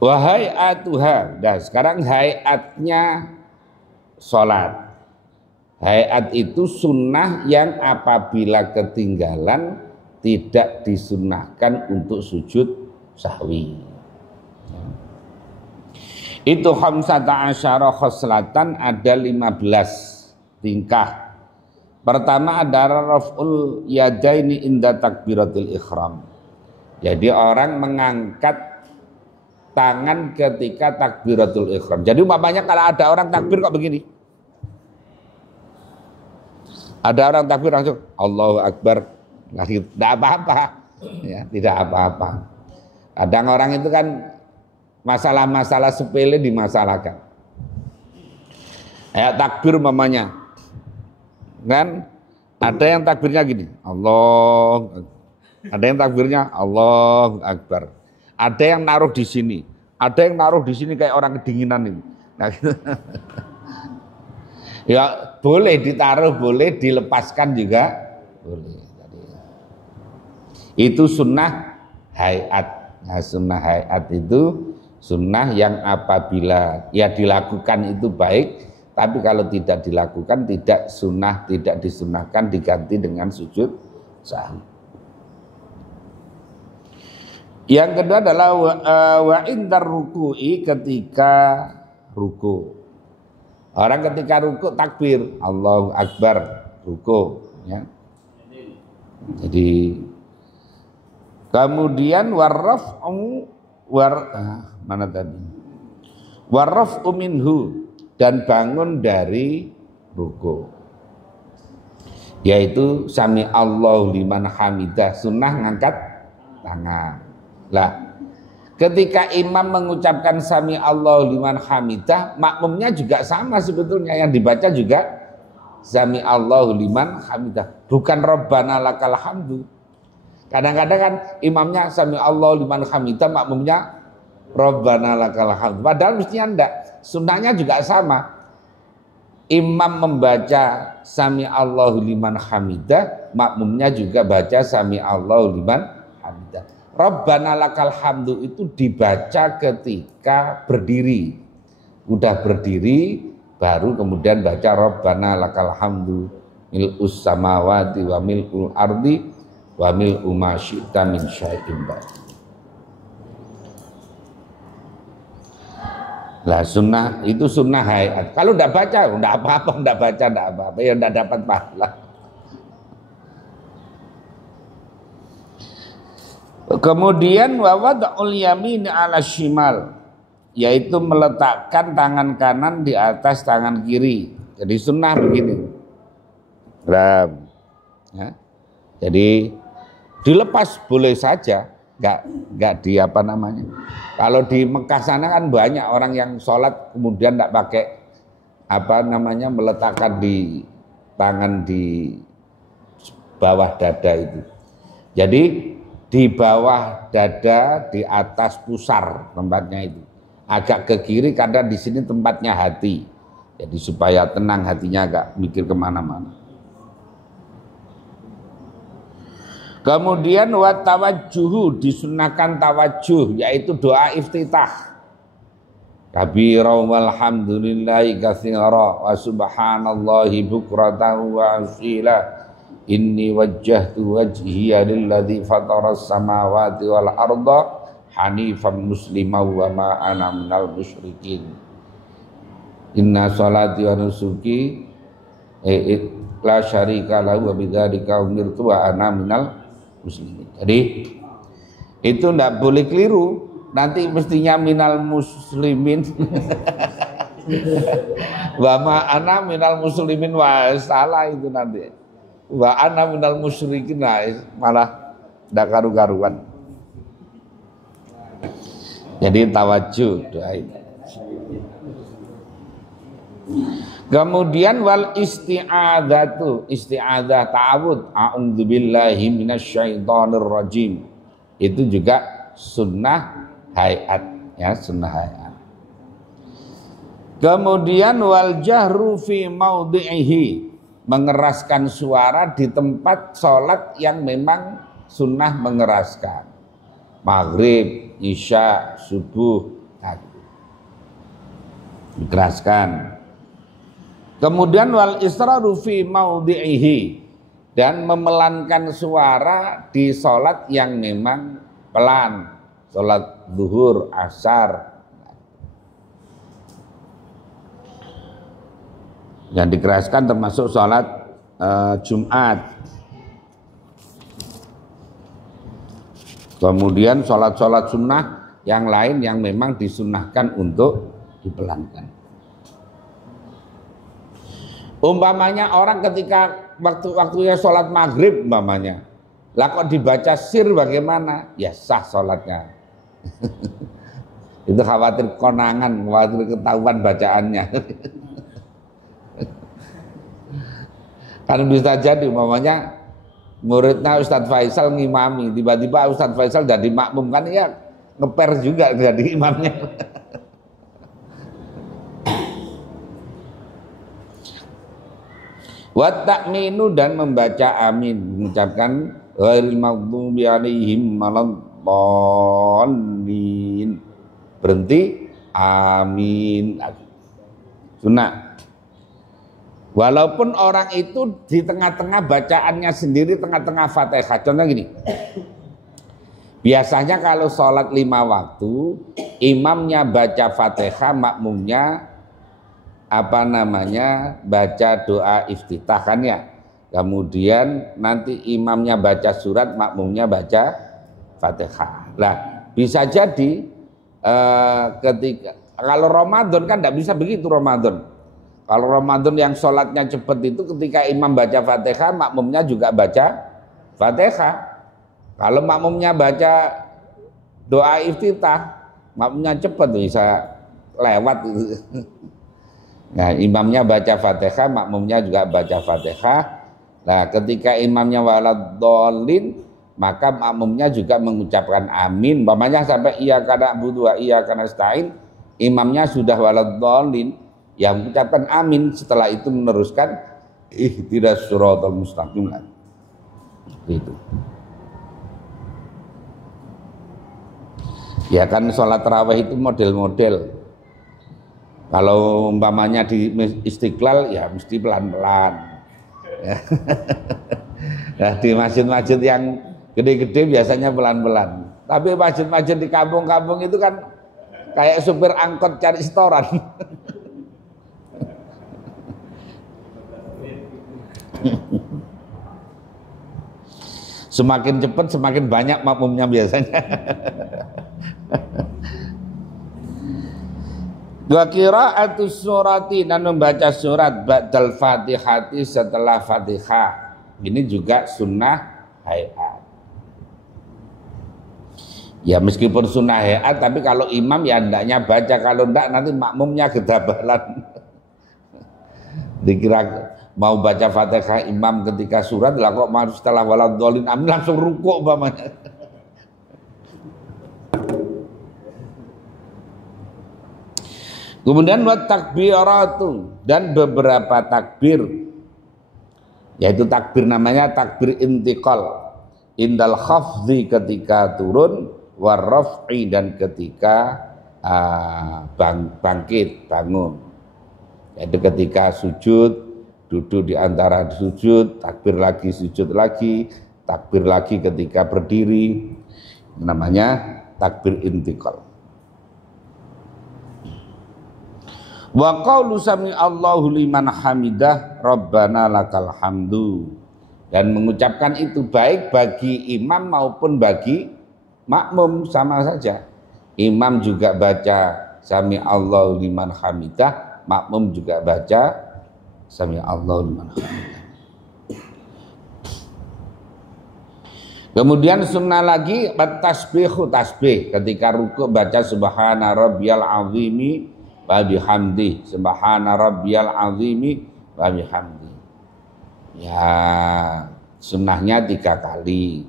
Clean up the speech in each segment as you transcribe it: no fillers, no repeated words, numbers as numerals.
Wa hay'atuha. Nah, sekarang hayatnya sholat. Hayat itu sunnah yang apabila ketinggalan tidak disunnahkan untuk sujud sahwi. Itu khamsata asyara khoslatan, ada 15 tingkah. Pertama adalah raf'ul yadaini inda takbiratul ihram. Jadi orang mengangkat tangan ketika takbiratul ihram. Jadi umpamanya kalau ada orang takbir kok begini. Ada orang takbir langsung Allahu Akbar. Tidak apa-apa. Ya, tidak apa-apa. Kadang orang itu kan masalah-masalah sepele dimasalahkan. Ya, takbir umpamanya. Kan ada yang takbirnya gini, Allah. Ada yang takbirnya Allahu Akbar. Ada yang naruh di sini, ada yang naruh di sini kayak orang kedinginan ini. Nah, gitu. Ya boleh ditaruh, boleh dilepaskan juga, boleh. Itu sunnah hayat. Nah, sunnah hayat itu sunnah yang apabila ya dilakukan itu baik, tapi kalau tidak dilakukan tidak sunnah, tidak disunnahkan, diganti dengan sujud sahwi. Yang kedua adalah wa indar ruku'i, ketika ruku. Orang ketika ruku takbir Allahu Akbar, ruku ya. Jadi kemudian warraf'u mana tadi? Warraf'u minhu, dan bangun dari ruku. Yaitu sami Allahu liman hamidah, sunnah ngangkat tangan. Lah, ketika imam mengucapkan sami Allahu liman hamidah, makmumnya juga sama sebetulnya, yang dibaca juga sami Allahu liman hamidah, bukan Rabbana lakal hamdu. Kadang-kadang kan imamnya sami Allahu liman hamidah, makmumnya Rabbana lakal hamdu. Padahal mestinya enggak. Sunnahnya juga sama. Imam membaca sami Allahu liman hamidah, makmumnya juga baca sami Allahu liman hamidah. Rabbana lakal hamdu itu dibaca ketika berdiri. Udah berdiri baru kemudian baca Rabbana lakal hamdu mil'us samawati wa mil'ul ardi wa mil'u ma syi'ta min syai'in ba'd. Lah sunnah itu sunnah hayat. Kalau enggak baca, enggak apa-apa, enggak baca enggak apa-apa, ya enggak dapat pahala. Kemudian wa wad'ul yamin 'ala shimal, yaitu meletakkan tangan kanan di atas tangan kiri. Jadi sunnah begini. Ya. Jadi dilepas boleh saja, enggak di apa namanya. Kalau di Mekah sana kan banyak orang yang sholat kemudian enggak pakai apa namanya, meletakkan di tangan di bawah dada itu. Jadi di bawah dada, di atas pusar tempatnya itu. Agak ke kiri karena di sini tempatnya hati. Jadi supaya tenang hatinya, agak mikir kemana-mana. Kemudian wa tawajjuhu, disunahkan tawajuh, yaitu doa iftitah. Kabira walhamdulillahi katsira wa subhanallahi bukratan wa asila. Inni wajjahtu wajhiya lilladzi fataras samawati wal arda hanifan musliman wa ma ana minal musyrikin. Inna sholati wa nusuki la syarika lahu wa bidzalika umirtu wa ana minal muslimin. Jadi itu enggak boleh keliru, nanti mestinya minal muslimin. Wa ma ana minal muslimin, wah salah itu nanti. Wa ana minal musyrikin, malah ndak karu-karuan. Jadi tawajuh doa itu. Kemudian wal isti'adzatu, isti'adzah ta'awud, a'udzubillahi minasyaitonir rajim. Itu juga sunnah hayat, ya, sunnah hayat. Kemudian wal jahru fi maudhi'ihi, mengeraskan suara di tempat sholat yang memang sunnah mengeraskan. Maghrib, isya, subuh, Nah, dikeraskan. Kemudian wal israru fi maudhi'ihi, dan memelankan suara di sholat yang memang pelan, sholat zuhur, asar. Yang dikeraskan termasuk sholat Jumat. Kemudian sholat-sholat sunnah yang lain yang memang disunnahkan untuk dipelankan. Umpamanya orang ketika waktunya sholat maghrib umpamanya, lah kok dibaca sir bagaimana? Ya sah sholatnya. Itu khawatir konangan, khawatir ketahuan bacaannya. Kan bisa jadi umpamanya muridnya Ustadz Faisal ngimami, tiba-tiba Ustadz Faisal jadi makmum, kan ya ngeper juga jadi imamnya. Wa ta'minu, dan membaca amin, mengucapkan ghairil maghdubi alaihim waladdallin, berhenti amin, sunnah. Walaupun orang itu di tengah-tengah bacaannya sendiri, tengah-tengah Fatihah. Contoh gini, biasanya kalau sholat 5 waktu, imamnya baca Fatihah, makmumnya baca doa iftitah kan ya. Kemudian nanti imamnya baca surat, makmumnya baca Fatihah. Nah, bisa jadi ketika kalau Ramadan kan tidak bisa begitu Ramadan. Kalau Ramadan yang sholatnya cepat itu ketika imam baca Fatihah, makmumnya juga baca Fatihah. Kalau makmumnya baca doa iftitah, makmumnya cepat bisa lewat. Nah, imamnya baca Fatihah, makmumnya juga baca Fatihah. Nah, ketika imamnya waladdallin, maka makmumnya juga mengucapkan amin. Umpamanya sampai iyyaka na'budu wa iyyaka nasta'in, imamnya sudah waladdallin, yang mengucapkan amin, setelah itu meneruskan ihdinas siratal mustaqim. Gitu. Ya kan sholat tarawih itu model-model. Kalau umpamanya di Istiqlal ya mesti pelan-pelan. Nah, di masjid-masjid yang gede-gede biasanya pelan-pelan. Tapi masjid-masjid di kampung-kampung itu kan kayak supir angkot cari setoran. Semakin cepat semakin banyak makmumnya biasanya. Wa qira'atus surati, dan membaca surat ba'dal fatihati, setelah Fatihah. Ini juga sunnah hayat. Ya meskipun sunnah hayat, tapi kalau imam ya hendaknya baca, kalau enggak nanti makmumnya kedabalan. Dikira mau baca Fatihah imam ketika surat, lah kok mau setelah waladdallin amin langsung rukuk umpamanya. Kemudian wa takbiratu, dan beberapa takbir, yaitu takbir namanya takbir intiqal, indal khafdhi ketika turun, warraf'i dan ketika bangkit, bangun, yaitu ketika sujud, duduk di antara sujud, takbir lagi, sujud lagi, takbir lagi ketika berdiri, namanya takbir intiqal. Wa qaulu sami Allahu liman hamidah rabbana lakal hamdu, dan mengucapkan itu baik bagi imam maupun bagi makmum sama saja. Imam juga baca sami Allahu liman hamidah, makmum juga baca sami Allahu liman hamidah. Kemudian sunnah lagi tasbihu, tasbih ketika rukuk baca subhana rabbiyal azimi wa bihamdi, subhana rabbiyal azimi wa bihamdi. Ya, sunnahnya 3 kali.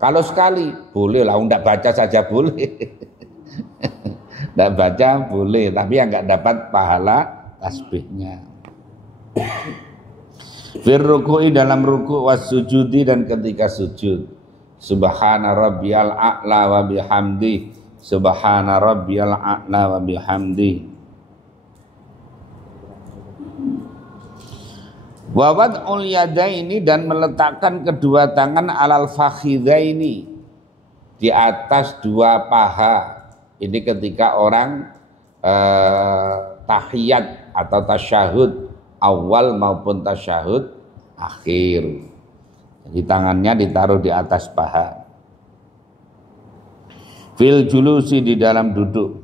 Kalau sekali boleh lah, enggak baca saja boleh. Enggak baca boleh, tapi yang enggak dapat pahala tasbihnya. Fir ruku'i, dalam ruku', was sujudi dan ketika sujud. Subhana rabbiyal a'la wa bihamdi, Subhana rabbiyal a'la wa bihamdi. Wa wad'ul yadaini, dan meletakkan kedua tangan alal fakhidaini, di atas dua paha. Ini ketika orang tahiyat atau tasyahud awal maupun tasyahud akhir. Jadi tangannya ditaruh di atas paha. Fil julusi, di dalam duduk.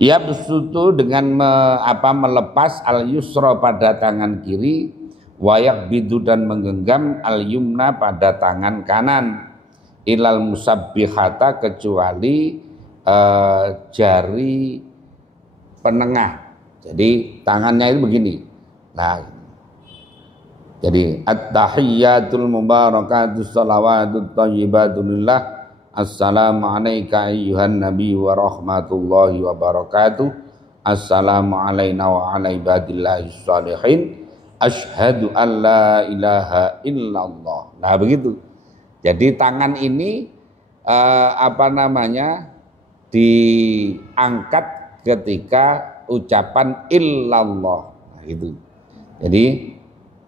Yabsutu, dengan melepas al yusra pada tangan kiri, wayak bidu, dan menggenggam al yumna pada tangan kanan, ilal musabbihata, kecuali jari penengah. Jadi tangannya itu begini. Nah, jadi at-tahiyyatul mubarakatus salawatut thayyibatu lillah. Assalamu alayka ayyuhan nabi wa rahmatullahi wa barakatuh. Assalamu alayna wa ala ibadillahis shalihin. Asyhadu an la ilaha illallah. Nah begitu. Jadi tangan ini diangkat ketika ucapan illallah. Nah, gitu. Jadi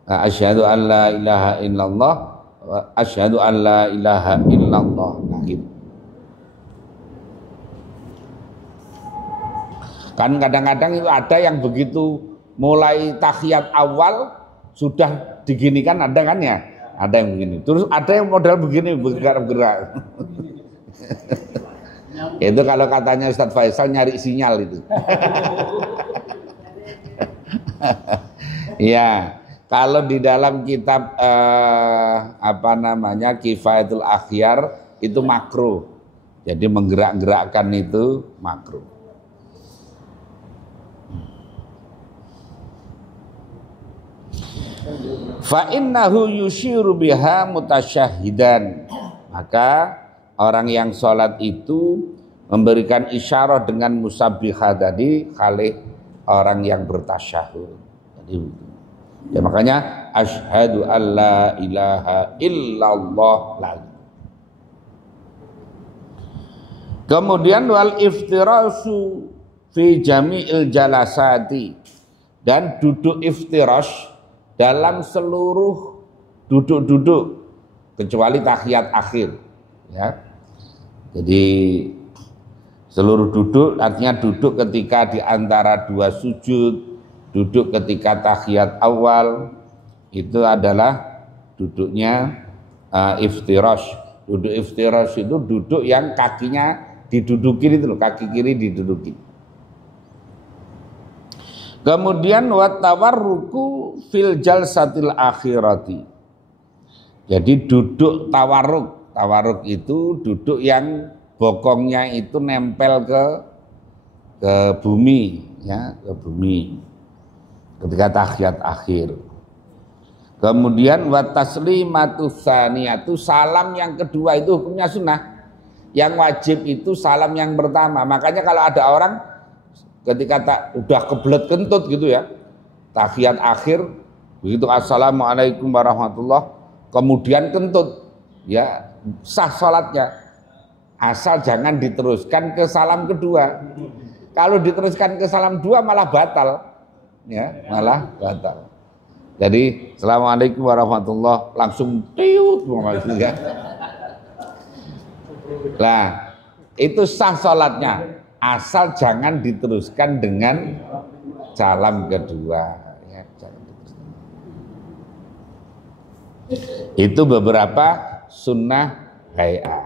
asyhadu an la ilaha illallah, asyhadu an la ilaha illallah. Nah, gitu. Kan kadang-kadang itu ada yang begitu mulai tahiyat awal sudah diginikan, ada kan ya? Ada yang begini. Terus ada yang model begini, bergerak-gerak. Itu kalau katanya Ustadz Faisal nyari sinyal itu. Ya. Kalau di dalam kitab Kifayatul Akhyar itu makruh. Jadi menggerak-gerakkan itu makruh. Fa innahu yushiru biha mutasyahidan. Maka orang yang sholat itu memberikan isyarah dengan musabbihah tadi kali orang yang bertasyahud. Jadi ya, makanya asyhadu alla ilaha illallah lagi. Kemudian wal iftirasu fi jami'il jalasati, dan duduk iftirash dalam seluruh duduk-duduk kecuali tahiyat akhir, ya. Jadi seluruh duduk artinya duduk ketika di antara dua sujud, duduk ketika tahiyat awal, itu adalah duduknya iftirash. Duduk iftirash itu duduk yang kakinya didudukin itu loh, kaki kiri didudukin. Kemudian watawarruku fil jalsatil akhirati. Jadi duduk tawarruk. Tawarruk itu duduk yang bokongnya itu nempel ke bumi, ya, ke bumi. Ketika tahiyat akhir. Kemudian wa taslimatu tsaniyatu, salam yang kedua itu hukumnya sunnah. Yang wajib itu salam yang pertama. Makanya kalau ada orang ketika udah kebelet kentut gitu ya, tahiyat akhir begitu assalamualaikum warahmatullah, kemudian kentut, ya sah salatnya. Asal jangan diteruskan ke salam kedua. Kalau diteruskan ke salam dua malah batal. Ya, malah batal. Jadi assalamualaikum warahmatullah langsung tiut ya. Nah, itu sah salatnya asal jangan diteruskan dengan salam kedua, ya, itu beberapa sunnah hayat.